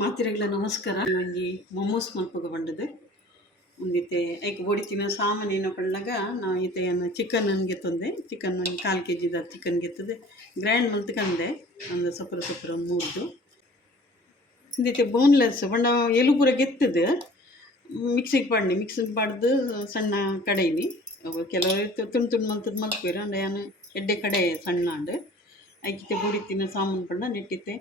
ಮಾತಿರೆಗ್ಲ ನಮಸ್ಕಾರ. ಒಂಜಿ ಮೊಮೋಸ್ ಮಲ್ಪಗ ಬಂಡದೆ ಒಂದಿತ್ತೆ ಐಕ್ ಬೋಡಿ ತಿನ್ನೋ ಸಾಮಾನು ಏನೋ ಪಡ್ಲಾಗ ನಾವು ಈತೆಯನ್ನು ಚಿಕನ್ ತಂದೆ. ಚಿಕನ್ ಒಂದು ಕಾಲು ಕೆ ಜಿದ ಚಿಕನ್ ಗೆತ್ತದೆ ಗ್ರ್ಯಾಂಡ್ ಮಲ್ತ್ ಕಂದೆ ಒಂದು ಸಪ್ರ ಸೊಪ್ಪರ ಮೂರ್ದು. ಒಂದಿತ್ತೆ ಬೋನ್ಲೆಸ್ ಬಂಡ ಎಲು ಪೂರ ಗೆತ್ತದೆ ಮಿಕ್ಸಿಗೆ ಪಾಡ್ನಿ. ಮಿಕ್ಸಿಗೆ ಪಾಡ್ದು ಸಣ್ಣ ಕಡೆಯಿನಿ ಕೆಲವು ತುಣ್ ತುಣ್ ತುಂಡು ಮಲ್ತದ್ದು ಮಲ್ಪೇರು ಏನು ಎಡ್ಡೆ ಕಡೆ ಸಣ್ಣ ಅಂಡು ಐಕಿತೆ ಬೊಡಿತಿನ ಸಾಮಾನು ಪಂಡ ನೆಟ್ಟಿತ್ತೆ.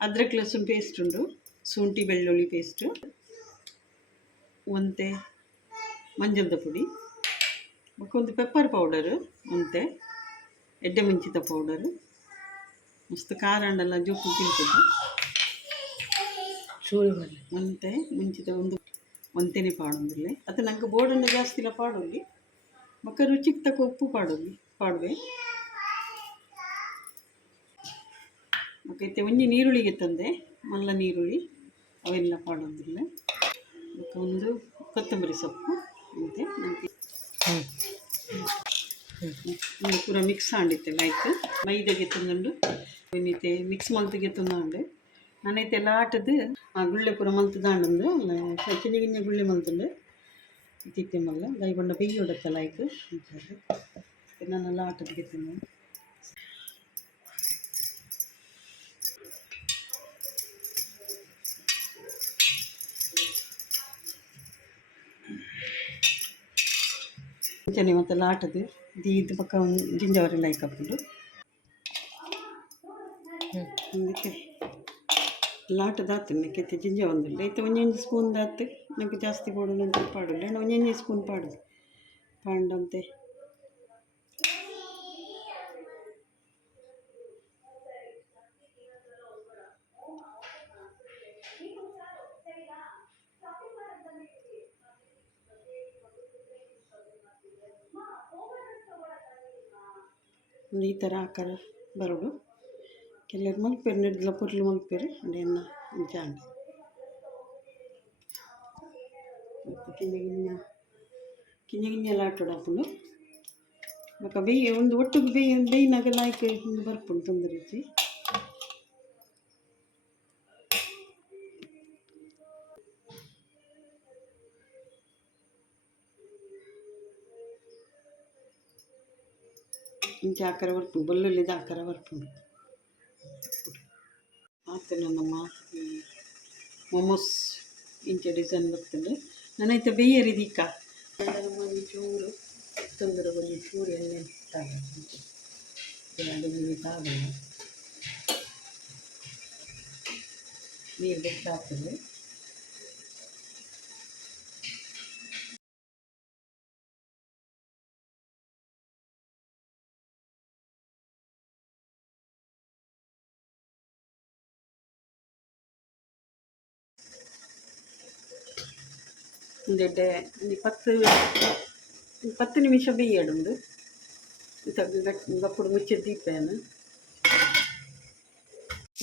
ಅದ್ರಕ್ ಲಸುನ್ ಪೇಸ್ಟ್ ಉಂಡು. ಶುಂಠಿ ಬೆಳ್ಳುಳ್ಳಿ ಪೇಸ್ಟು ಒಂತೆ ಮಂಜಲ್ದ ಪುಡಿ ಒಂದು ಪೆಪ್ಪರ್ ಪೌಡರು ಒಂತೆ ಎಡ್ಡೆ ಮುಂಚಿತ ಪೌಡರು ಮಸ್ತ್ ಖಾರ ಹಣ್ಣೆಲ್ಲ ಜೋಕು ತಿಂತದ್ದು ಬರಲಿ. ಒಂತೆ ಮುಂಚಿತ ಒಂದು ಒಂತೆನೆ ಪಾಡೋದಿಲ್ಲ ಅದು ನಂಗೆ ಜಾಸ್ತಿ ಜಾಸ್ತಿಲ ಪಾಡೋಲಿ ಮಕ್ಕ ರುಚಿಗೆ ತಕ್ಕ ಉಪ್ಪು ಪಾಡೋಲಿ ಪಾಡುವೆ ಮತ್ತೆ ಒಂಜಿ ನೀರುಳ್ಳಿಗೆ ತಂದೆ ಮಲ್ಲ ನೀರುಳ್ಳಿ. ಅವೆಲ್ಲ ಪಾಡೋದಿಲ್ಲ ಮತ್ತು ಒಂದು ಕೊತ್ತಂಬರಿ ಸೊಪ್ಪು ಮತ್ತೆ ನನಗೆ ಪೂರ ಮಿಕ್ಸ್ ಆಂಡಿತ್ತೆ ಲೈಕ್ ಮೈದಾಗೆ ತಂದುಂಡು ಇನ್ನಿತೆ ಮಿಕ್ಸ್ ಮಲ್ತಿಗೆ ತಂದಾಂಡು. ನಾನೈತೆ ಎಲ್ಲ ಆಟದು ಆ ಗುಳ್ಳೆ ಪೂರ ಮಲ್ತದಾಂಡು ಚಿನ್ನ ಗಿನ್ನೆ ಗುಳ್ಳೆ ಮಲ್ತುಂಡು. ತಿತ್ತೆ ಮಲ್ಲ ದೈ ಬಂಡ ಬೆಯ್ಯಿ ಹೊಡತ್ತೆ ಲೈಕ್ ನಾನೆಲ್ಲ ಆಟದ ಗೆತ್ತಂದು ಮುಂಚೆನೆ ಮತ್ತೆಲ್ಲ ಆಟದು ದೀದ್ ಪಕ್ಕ ಒಂದು ಜಿಂಜವರೆಲ್ಲ ಹಾಕೊಂಡು ಮತ್ತೆ ಲಾಟದ ಆತು ಕೆತ್ತೆ ಜಿಂಜ ಒಂದಿಲ್ಲ ಇತ್ತು ಒಂದೊಂದು ಸ್ಪೂನ್ ಆತು. ನಮಗೆ ಜಾಸ್ತಿ ಪಾಡೋಣ ಅಂತ ಪಾಡಲ್ಲ ಒಂದೊಂದು ಸ್ಪೂನ್ ಪಾಡುದು ಪಾಂಡಂತೆ ಒಂದು ಈ ಥರ ಆಕಾರ ಬರೋಡು ಕೆಲವ್ರು ಮಲ್ಪೇರು ನೆಡ್ಲ ಪುರ್ಲು ಮಲ್ಪೇರು ಅಡೆಯನ್ನ ಎನ್ನ ಜಾಂಡಿ ಕಿಂಜ ಗಿಂಜ ಕಿಂಜ ಗಿಂಜ ಎಲ್ಲ ಆಟೋಡು ಹಾಕೊಂಡು ಬೊಕ ಬೇಯಿ, ಒಂದು ಒಟ್ಟಿಗೆ ಬೇಯಿ ಬೇಯಿನಾಗ ಲಾಯ್ಕ್ ಹಿಂಗೆ ಬರ್ಪುಂಡು ತೊಂದರೆ ರೀತಿ ಇಂಚೆ ಆಕಾರ ಬರ್ಪುಂಡು ಬೆಳ್ಳುಳ್ಳಿದ ಆಕಾರ ಬರ್ಪುಂಡು ಆತನು ನಮ್ಮ ಈ ಮೊಮೋಸ್ ಇಂಚೆ ಡಿಸೈನ್ ಬರ್ತದೆ. ನನ್ನೈತೆ ಬೇಯರಿ ಇದೀಕ. ಒಂದು ಚೂರು, ತೊಂದರೆ ಬಂದು ಚೂರು ಎಣ್ಣೆ ತಾಗಲ್ಲ ಅಡುಗೆ ತಾಗಲ್ಲ ನೀರು ಬೇಕಾಗ್ತದೆ ಒಂದೆಡ್ಡೆ ಒಂದು ಪತ್ತು ಒಂದು ಪತ್ತು ನಿಮಿಷ ಬೇಯಡುಂಡು ತಗ್ಗು ಗಟ್ ಗಪ್ಪುಡು ಮುಚ್ಚಿದ ದೀಪೇನು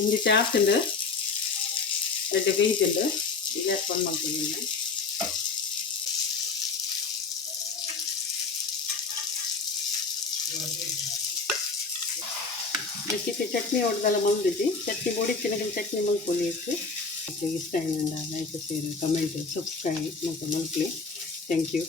ಒಂದು ಚಾಪುಂಡು ಎಡ್ಡೆ ಬೇಯ್ದುಂಡು ಗ್ಯಾಸ್ ಬಂದ್ ಮಾಡ್ತೀನಿ ಅದಕ್ಕೆ ಚಟ್ನಿ ಹೊಡೆದೆಲ್ಲ ಮಲ್ದಿದ್ದಿ ಚಟ್ನಿ ಬೊಡಿ ತಿನ್ನಕ್ಕೆ ಚಟ್ನಿ ಮಲ್ಕೊಳ್ಳಿ ಇತ್ತು ಇಷ್ಟ ಆಯ್ತು ಲೈಕ್ ಶೇರ್ ಕಮೆಂಟ್ ಸಬ್ಸ್ಕ್ರೈಬ್ ಮತ್ತು ಮಲ್ಕೊಳ್ಳಿ ಥ್ಯಾಂಕ್ ಯು